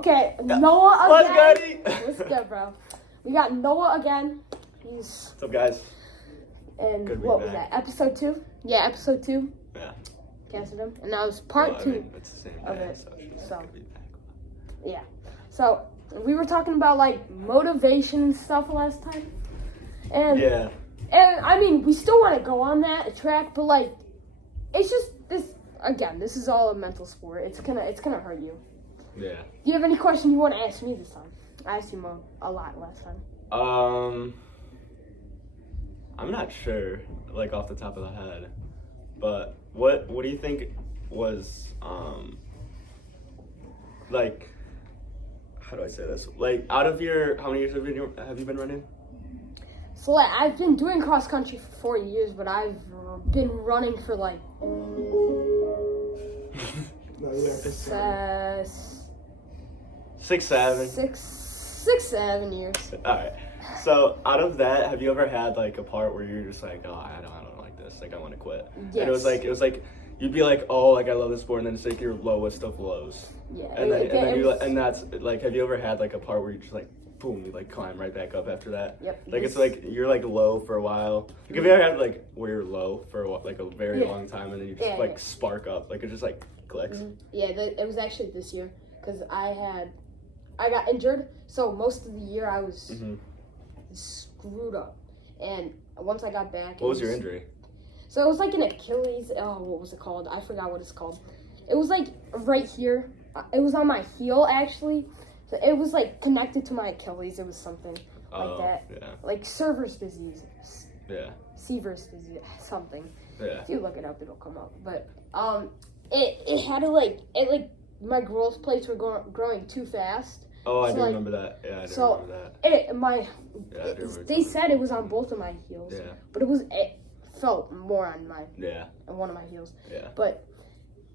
Okay, Noah What's again. good? What's good, bro? We got Noah again. What's up, guys? And Good to be what was back. that? Episode 2? Yeah, episode 2. Yeah. Casted him. And now it's part 2 it's the same of day, it. so it's So, good to be back. yeah. So, we were talking about, like, motivation and stuff last time. And, Yeah. and I mean, we still want to go on that track, but, like, it's just this, again, this is all a mental sport. It's gonna hurt you. Yeah. Do you have any question you want to ask me this time? I asked you a lot last time. I'm not sure, like off the top of the head, but what do you think was like, how do I say this? Like, out of your, how many years have you been running? So like, I've been doing cross country for 4 years, but I've been running for like 6, 7. 7 years. All right. So out of that, have you ever had like a part where you're just like, oh, I don't like this, like I want to quit? Yes. And it was like you'd be like, oh, like I love this sport, and then it's like your lowest of lows. Yeah. And that's like, have you ever had like a part where you just like, boom, you like climb right back up after that? Yep. Like it's like you're like low for a while. Like, have you ever had like where you're low for like a very long time, and then you just spark up, like it just like clicks? Mm-hmm. Yeah, it was actually this year because I got injured, so most of the year I was screwed up, and once I got back, What was your injury? So it was like an Achilles. Oh, what was it called? I forgot what it's called. It was like right here. It was on my heel actually. So it was like connected to my Achilles. It was something like that. Yeah. Like Sever's disease. Yeah. Sever's disease. Something. Yeah. If you look it up, it'll come up. But it had to my growth plates were growing too fast. Oh, I So, do like, remember that. Yeah, I do remember that. They said it was on both of my heels. Yeah. But it felt more on one of my heels. Yeah. But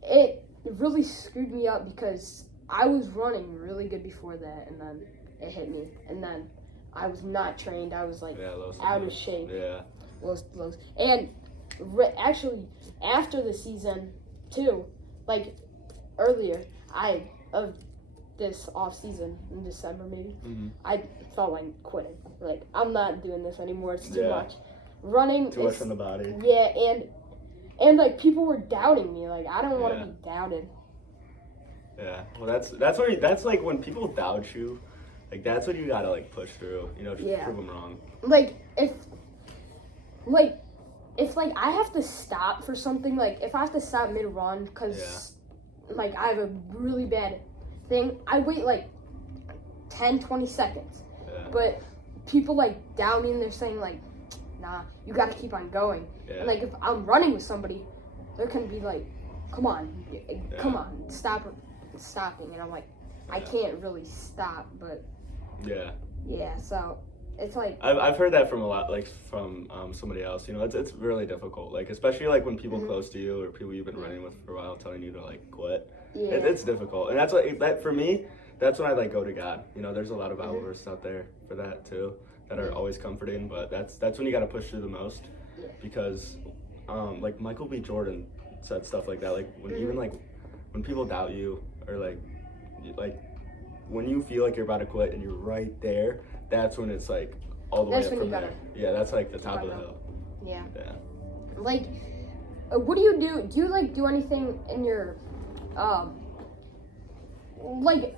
it really screwed me up because I was running really good before that, and then it hit me, and then I was not trained. I was like out of shape. Yeah. Lows. And actually, after the season too, like earlier, this off season in December maybe, I felt like quitting. Like I'm not doing this anymore. It's too much. Running too much on the body. Yeah, and like people were doubting me. Like I don't want to be doubted. Yeah. Well, that's like when people doubt you, like that's when you gotta like push through. You know, just prove them wrong. Like if I have to stop for something, like if I have to stop mid run because like I have a really bad thing, I wait like 10-20 seconds. Yeah. But people like doubt me and they're saying like, nah, you gotta keep on going. Yeah. And like if I'm running with somebody, they're gonna be like, come on, stopping. And I'm like, I can't really stop, but yeah, so it's like I've heard that from a lot, like from somebody else. You know, it's really difficult, like especially like when people close to you or people you've been running with for a while telling you to like quit. Yeah. It's difficult, and that's what that for me. That's when I like go to God. You know, there's a lot of Bible verses out there for that too that are always comforting. But that's when you got to push through the most, because like Michael B. Jordan said stuff like that. Like when even like when people doubt you or like when you feel like you're about to quit and you're right there, that's when it's like all the way up from there. Yeah, that's like the top of the hill. Yeah. Yeah. Like, what do you do? Do you like do anything in your like?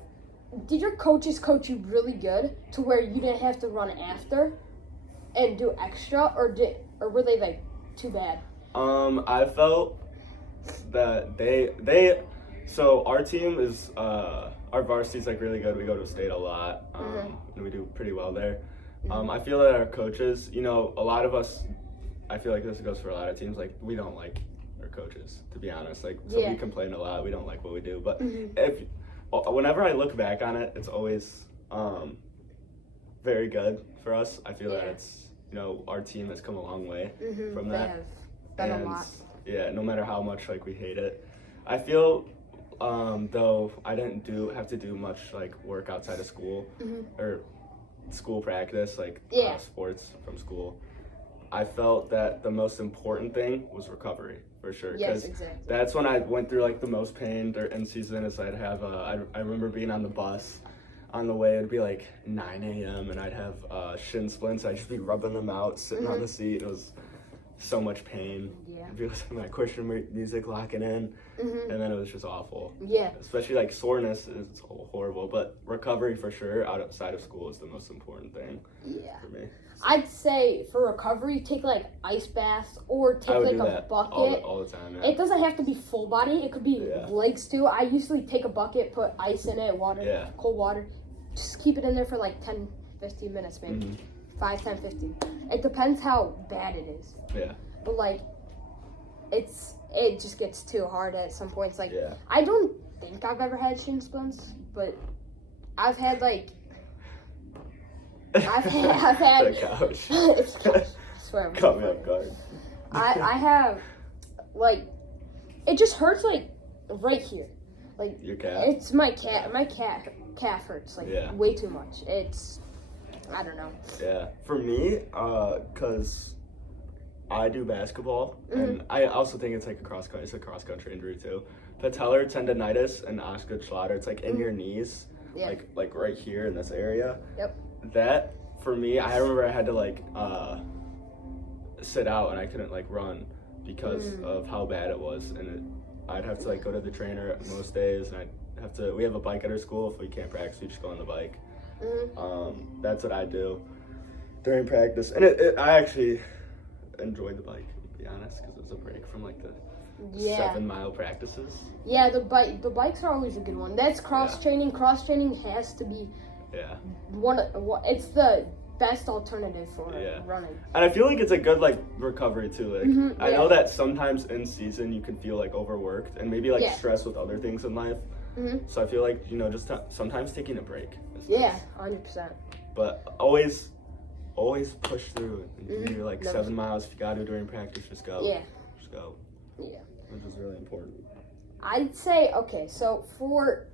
Did your coaches coach you really good to where you didn't have to run after and do extra, or were they like too bad? I felt that so our team is our varsity's like really good. We go to state a lot, and we do pretty well there. I feel that our coaches, you know, a lot of us, I feel like this goes for a lot of teams, like we don't like our coaches, to be honest. Like so we complain a lot. We don't like what we do, but whenever I look back on it, it's always very good for us. I feel that it's, you know, our team has come a long way from that. They have done a lot. Yeah, no matter how much like we hate it, I feel though I didn't have to do much like work outside of school or school practice, like sports from school. I felt that the most important thing was recovery for sure. Yes, exactly. That's when I went through like the most pain in season. Is I'd have I remember being on the bus. On the way, it'd be like 9 a.m. and I'd have shin splints. I'd just be rubbing them out, sitting on the seat. It was so much pain. Yeah. I'd be listening to my Christian music, locking in, and then it was just awful. Yeah. Especially like soreness is horrible, but recovery for sure outside of school is the most important thing. Yeah. For me. I'd say for recovery, take like ice baths or take I would like do a that bucket. all the time. Yeah. It doesn't have to be full body. It could be Yeah. legs too. I usually take a bucket, put ice in it, water, Yeah. cold water. Just keep it in there for like 10, 15 minutes maybe. Mhm. 5, 10, 15. It depends how bad it is. Yeah. But like, it just gets too hard at some points. Like, Yeah. I don't think I've ever had shin splints, but I've had like, I've had. The couch. It's a couch. I swear. Caught me off guard. I have, like, it just hurts like right here. Like, Your calf? it's my calf hurts like Yeah. way too much. I don't know. Yeah. For me, cause I do basketball, and I also think it's like a cross country injury too. Patellar tendonitis and Osgood-Schlatter. It's like in your knees, Yeah. like right here in this area. Yep. That for me, I remember I had to like sit out and I couldn't like run because of how bad it was, and I'd have to like go to the trainer most days, and I'd have to. We have a bike at our school. If we can't practice, we just go on the bike. That's what I do during practice, and I actually enjoyed the bike, to be honest, because it was a break from like the 7-mile practices. Yeah, the bikes are always a good one. That's cross training. Cross training has to be it's the best alternative for running. And I feel like it's a good like recovery too. Like I know Yeah. that sometimes in season you can feel like overworked and maybe like stressed with other things in life. So I feel like just sometimes taking a break. Is Yeah, nice. 100%. But always push through it. And you're like Never 7 miles. If you got to during practice, just go. Yeah. Just go. Yeah. Which is really important. I'd say, okay, so for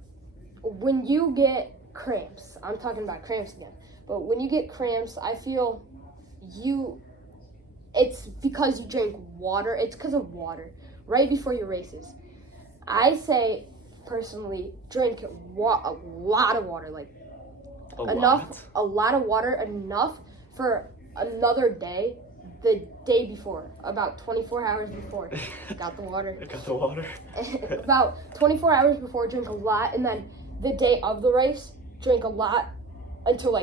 when you get cramps, I'm talking about cramps again, but when you get cramps, I feel it's because you drink water. It's because of water right before your races. I say, personally, drink a lot of water, like a lot of water, enough for another day. The day before, about 24 hours before, got the water. Got the water. About 24 hours before, drink a lot, and then the day of the race, drink a lot until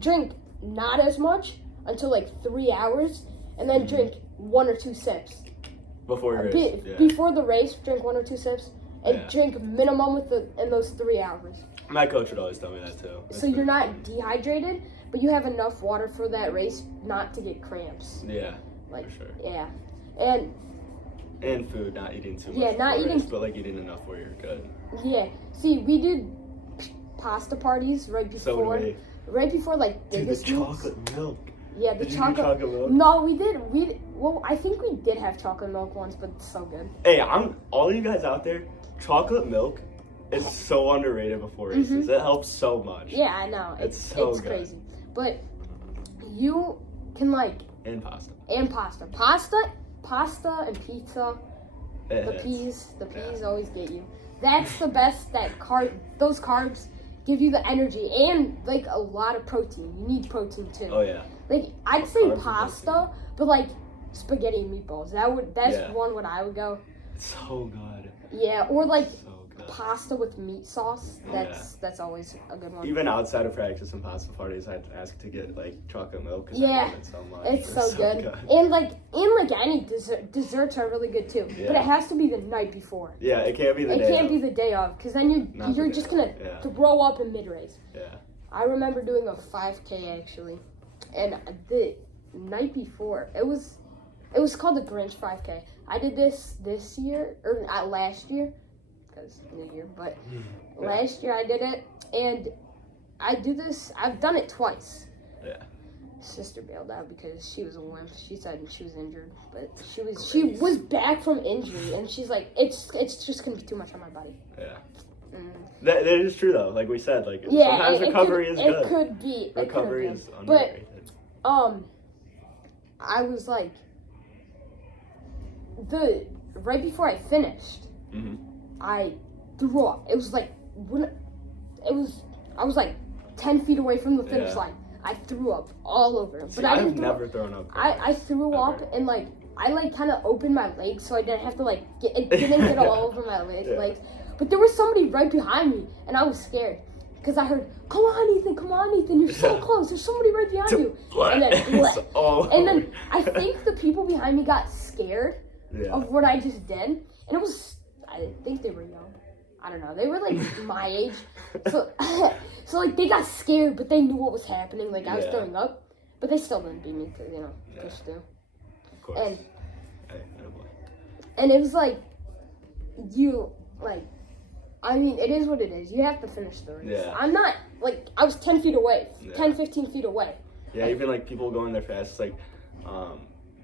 drink not as much until 3 hours, and then drink 1 or 2 sips. Before your race. Before the race, drink 1 or 2 sips, and drink minimum in those 3 hours. My coach would always tell me that too. So you're not dehydrated, but you have enough water for that race not to get cramps. Yeah, for sure. Yeah, and food, not eating too much. Yeah, not eating, but eating enough where you're good. Yeah. See, we did pasta parties right before. So did we. Right before Dude, the chocolate milk. Yeah, the Did you do chocolate milk? No, we did. Well, I think we did have chocolate milk once, but it's so good. Hey, all you guys out there. Chocolate milk is so underrated before races. It helps so much. Yeah, I know. It's so good. Crazy. But you can and pasta. And pasta and pizza. The peas always get you. That's the best. Those carbs give you the energy and a lot of protein. You need protein too. Oh yeah. I'd say pasta, but spaghetti and meatballs. That's one what I would go. It's so good. Yeah, or so good. Pasta with meat sauce. That's always a good one. Even outside of practice and pasta parties, I'd ask to get chocolate milk. Yeah, I love it so much. It's so good. And any desserts are really good too. But it has to be the night before. Yeah, it can't be the day. It can't be the day of, because then you're just gonna throw up in mid race. Yeah. I remember doing a 5K actually, and the night before it was called the Grinch 5K. I did this year or not last year. Because New Year, but last year I did it, and I've done it twice. Yeah. Sister bailed out because she was a wimp. She said she was injured, but she was back from injury, and she's like, it's just gonna be too much on my body. Yeah. That is true though. Like we said, sometimes recovery is good. It could be. Recovery is underrated. But I was like, right before I finished, I threw up. It was like I was like 10 feet away from the finish line. I threw up all over. See, But I I've didn't never thrown up. I threw Ever. up and like I like kind of opened my legs so I didn't have to like it didn't get all over my legs. But there was somebody right behind me and I was scared because I heard, come on, Ethan, you're so close. There's somebody right behind you. And then, and then I think the people behind me got scared of what I just did. And it was, I think they were young. I don't know. They were like my age. So, so like they got scared, but they knew what was happening. Like I was throwing up, but they still didn't beat me because, you know, push through. Of course. And, hey, and it was like, I mean, it is what it is. You have to finish the race. Yeah. I'm not, like, I was 10 feet away, 10, 15 feet away. Yeah, like, even, like, people going there fast, it's like,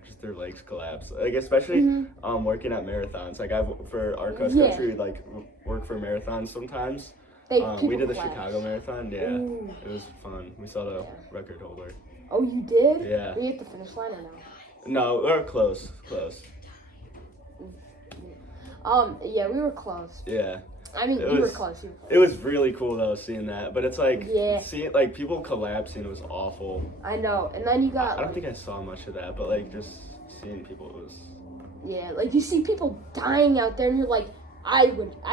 just their legs collapse. Like, especially working at marathons. Like, for our cross country, we, like, work for marathons sometimes. We did the Chicago Marathon, Ooh. It was fun. We saw the record holder. Oh, you did? Yeah. Were you at the finish line or no? No, we were close. Yeah, we were close. Yeah. I mean, you were close. It was really cool though seeing that, but it's like seeing like people collapsing was awful. I know, and then you got. I don't think I saw much of that, but like just seeing people it was. Yeah, like you see people dying out there, and you're like, I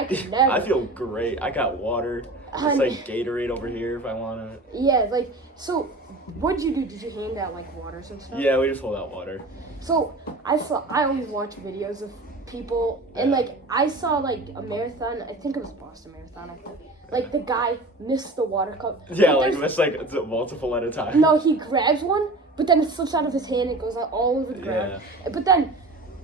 could never. I feel great. I got water. It's like Gatorade over here if I want it. Yeah, like so. What'd you do? Did you hand out like waters and stuff? Yeah, we just hold out water. So I always watch videos of people and like I saw like a marathon. I think it was Boston Marathon. Like the guy missed the water cup. Yeah, like missed like multiple at a time. No, he grabs one, but then it slips out of his hand. It goes all over the ground. But then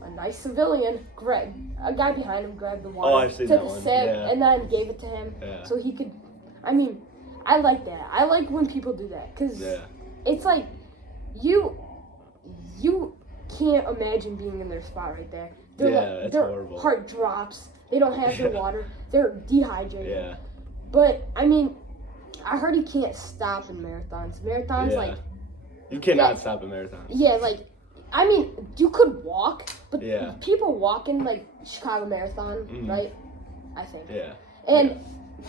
a nice civilian a guy behind him grabbed the water. Oh, I've seen that one. And then gave it to him so he could. I mean, I like that. I like when people do that because it's like you can't imagine being in their spot right there. Their horrible. Heart drops. They don't have their water. They're dehydrated. Yeah. But I mean, I heard you can't stop in marathons. Marathons like you cannot stop a marathon. Yeah, like I mean, you could walk, but people walk in like Chicago Marathon, right? I think. Yeah. And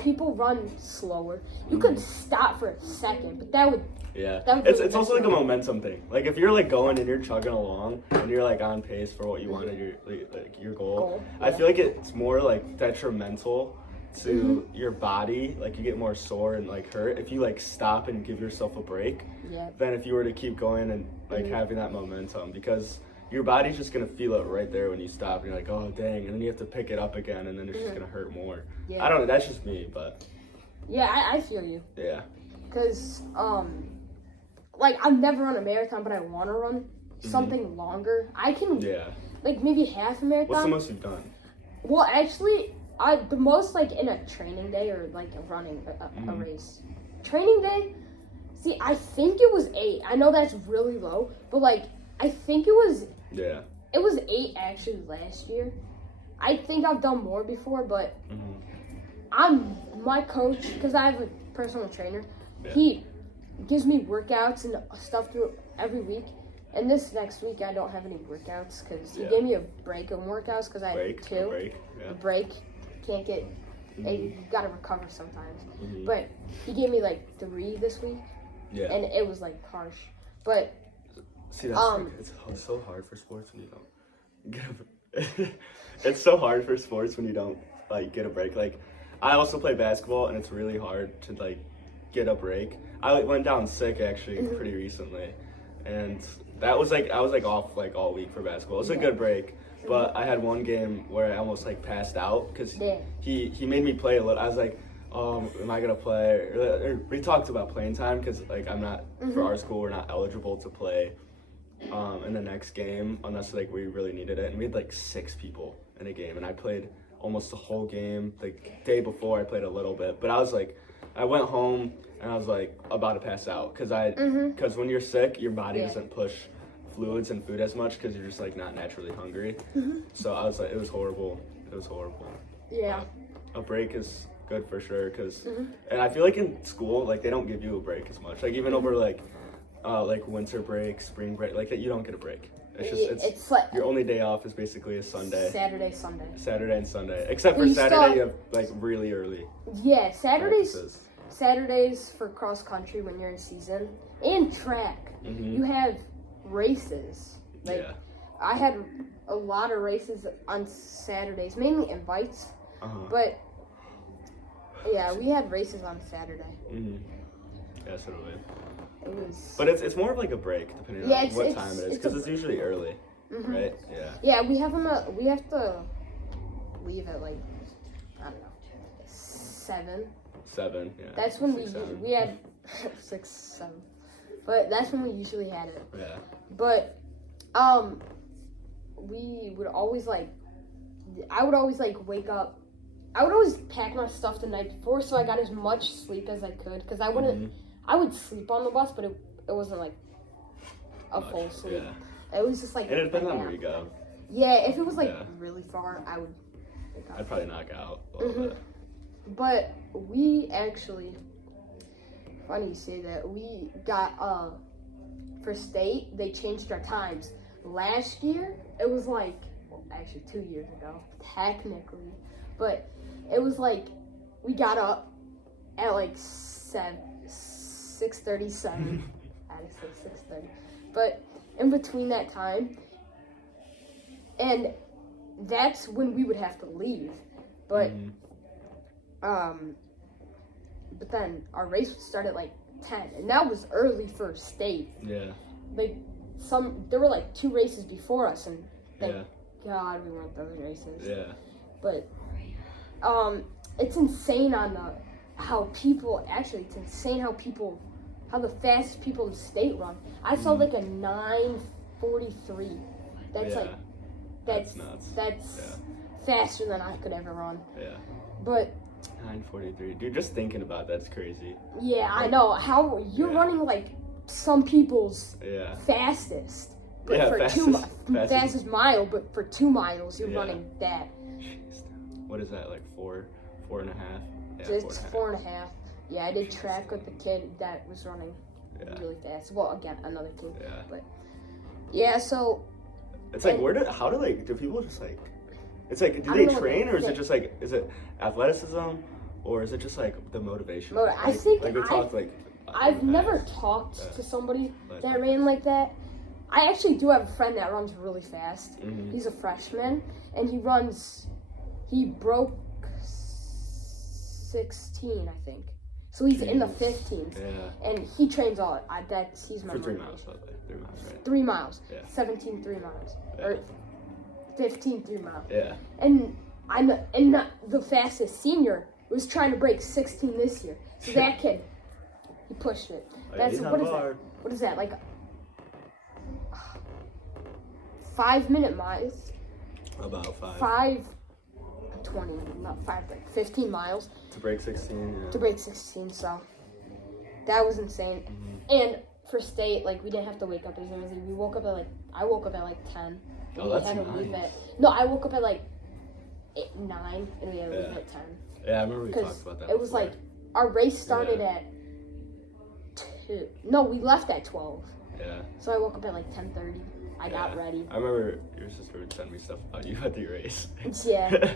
people run slower. You could stop for a second, but that would. Yeah, that would it's also like a momentum thing. Like if you're like going and you're chugging along and you're like on pace for what you wanted your goal. I feel like it's more like detrimental to your body. Like you get more sore and like hurt if you like stop and give yourself a break. Than if you were to keep going and like having that momentum because your body's just gonna feel it right there when you stop. And you're like, oh dang, and then you have to pick it up again, and then it's just gonna hurt more. I don't know. That's just me, but. Yeah, I feel you. Yeah. Cause like I've never run a marathon, but I want to run something longer. I can like maybe half a marathon. What's the most you've done? Well, actually, the most like in a training day or like running a race. Training day. See, I think it was 8. I know that's really low, but like I think it was. Yeah. It was 8 actually last year. I think I've done more before, but my coach, because I have a personal trainer. He gives me workouts and stuff through every week. And this next week, I don't have any workouts because he gave me a break of workouts because I had 2. A break. Can't get. You gotta recover sometimes. But he gave me like 3 this week. Yeah. And it was like harsh. But. See, that's it's so hard for sports when you don't get a. It's so hard for sports when you don't like get a break. Like, I also play basketball, and it's really hard to like get a break. I went down sick actually pretty recently, and that was like I was like off like all week for basketball. It's a good break, but I had one game where I almost like passed out because he made me play a little. I was like, am I gonna play? We talked about playing time because like I'm not for our school we're not eligible to play in the next game unless like we really needed it, and we had like 6 people in a game, and I played almost the whole game. The day before I played a little bit, but I was like, I went home and I was like about to pass out because when you're sick, your body doesn't push fluids and food as much because you're just like not naturally hungry. So I was like, it was horrible. Yeah. A break is good for sure because, and I feel like in school like they don't give you a break as much. Like even over like like winter break, spring break, like that. You don't get a break. It's just it's like your only day off is basically a Sunday. Saturday, Sunday. Saturday and Sunday, except for Well, you Saturday, you have like really early Yeah, Saturdays. practices. Saturdays for cross country when you're in season, and track. Mhm. You have races. Like Yeah. I had a lot of races on Saturdays, mainly invites, but yeah, we had races on Saturday. Mhm. Yeah, so do we. It was. But it's more of like a break depending Yeah, on it's- what it's- time it is it's a because it's usually early, Mhm. right? Yeah. Yeah, we have them. We have to leave at like I don't know 7. 7. Yeah. That's when 6, 7. we had 6, 7. But that's when we usually had it. Yeah. But we would always like. I would always like wake up. I would always pack my stuff the night before so I got as much sleep as I could because I wouldn't. Mhm. I would sleep on the bus, but it wasn't like a Much, full sleep. Yeah. It was just like. And it depends a on nap. where you go. Yeah, if it was like Yeah. really far, I would. Wake up. I'd probably knock out a little Mhm. bit. But we actually, funny you say that, we got, for state, they changed our times. Last year, it was like, well, actually 2 years ago, technically, but it was like, we got up at like 6:37. I had to say 6:30. But in between that time, and that's when we would have to leave. But Mhm. but then our race would start at like 10, and that was early for state. Yeah. Like there were like 2 races before us, and thank Yeah. God we weren't those races. Yeah. But it's insane on how the fastest people in state run. I saw like a 9:43. That's Yeah. like That's nuts. That's faster than I could ever run. Yeah. But 9:43. Dude, just thinking about that's crazy. yeah, I know how you're Yeah. running like some people's Yeah. fastest. But Yeah, for fastest mile, but for 2 miles you're Yeah. running that. Jeez. What is that, like 4.5? Yeah, It's 4.5. Yeah, I did track with the kid that was running Yeah. really fast. Well, again, another kid. Yeah. But yeah, so It's like, And- do people just like, it's like, do I they don't know what train they or is it think. just like, is it athleticism or is it just like the motivation? I think like we talked like. I've in the never past. talked Yeah. to somebody But- that ran like that. I actually do have a friend that runs really fast. Mhm. He's a freshman, and he broke 16, I think. So he's in the Jeez. 15s, Yeah. and he trains all. He's my For 3 motivation. miles, probably. 3 miles, right? 3 miles. Yeah. 17 3 miles. Yeah. Or 15 3 miles. Yeah. And the fastest senior was trying to break 16 this year. So that kid, he pushed it. Oh, yeah, That's he's on what is bar. that? What is that? Like 5-minute miles? About 5. 5:20, not 5, like 15 miles To break 16, yeah. to break 16. So that was insane. Mhm. And for state, like we didn't have to wake up as early. I woke up at like 10. Oh, We that's had to leave nice. I woke up at like 9, and we had to leave Yeah. at 10. Yeah, I remember we talked Because about that it was before. like our race started Yeah. at 2. No, we left at 12. Yeah. So I woke up at like 10:30. I got Yeah. ready. I remember your sister would send me stuff about you at the race. Yeah.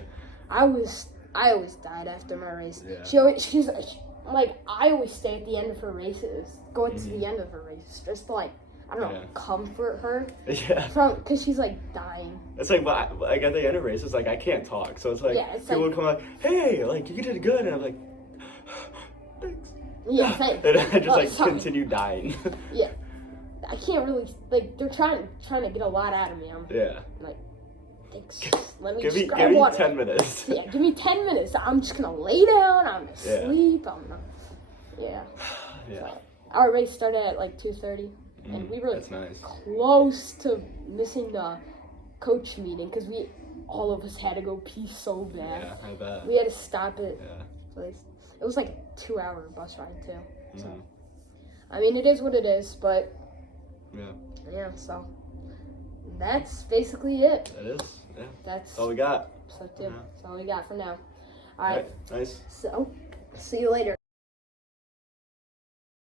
I always died after my race. Yeah. She's like, I always stay at the end of her races, go to the end of her races, just to like, I don't know, Yeah. comfort her Yeah. because she's like dying. It's like, but like at the end of races, like I can't talk, so it's like Yeah, it's people like- would come like, "Hey, like you did good," and I'm like, "Thanks." Yeah, thanks. And I just Oh, like sorry. continue dying. Yeah, I can't really like. They're trying to get a lot out of me. I'm Yeah. like, thanks. Let me Give just me grab water. 10 minutes. Yeah, give me 10 minutes. I'm just gonna lay down. I'm gonna Yeah. sleep. I'm not. Yeah. Yeah. Our race started at like 2:30, and we were That's nice. close to missing the coach meeting because all of us had to go pee so bad. Yeah, I bet. We had to stop at Yeah. place. It was like a 2-hour bus ride too. So Mhm. I mean, it is what it is, but Yeah. yeah. So that's basically it. That is. Yeah. That's all we got. all we got for now. All right. Nice. So see you later.